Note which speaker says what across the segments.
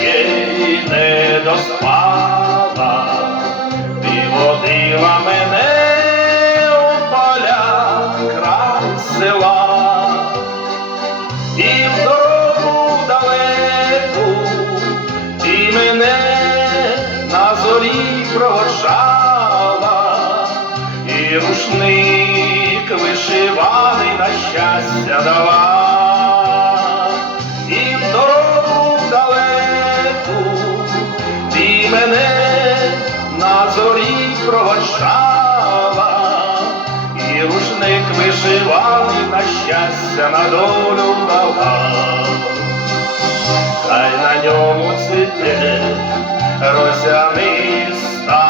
Speaker 1: не доспала, ти водила мене у поля край села, і в дорогу далеку ти мене на зорі проводжала, і рушник вишиваний на щастя дала, мене на зорі проводжала, і рушник вишиваний на щастя на долю дала. Хай на ньому цвіте розяниста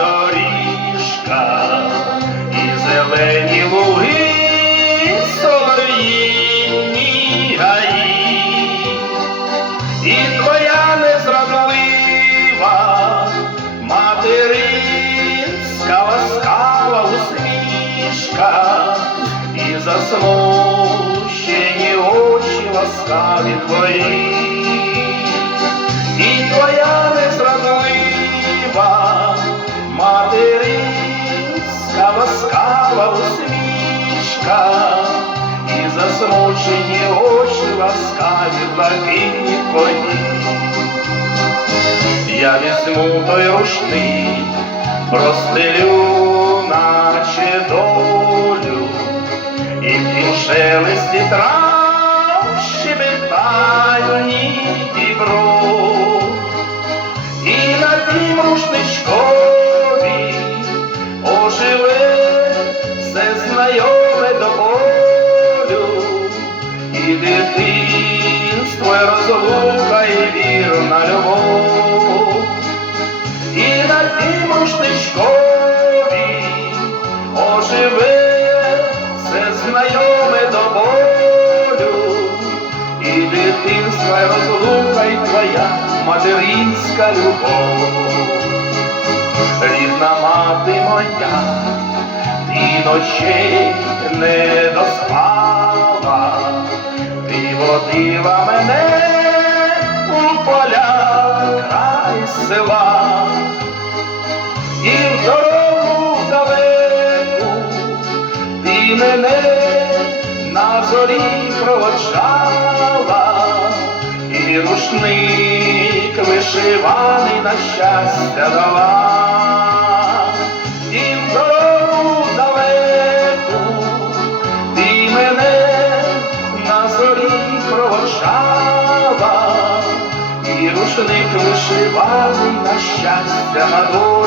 Speaker 1: доріжка і зелені луги, засмущені очі ласкаві твої, і твоя незрадлива материнська ласкава усмішка, і засмучені очі ласкаві блакитні твої. Я візьму той рушник, простелю, шелесті трав щебетанні дібро, і на тім рушничкові оживе все знайоме до болю, і дитинство, і розлука, і вірна любов, і на тім рушничкові оживе все знайоме до болю, і дитинство, і розлука, і твоя материнська любов. Рідна мати моя, ти ночей не доспала, ти водила мене у поля край села, і в дорогу далеку ти мене на зорі проводжала, і рушник вишиваний на щастя дала, і в дорогу далеку мене на зорі проводжала, і рушник вишиваний на щастя на долю.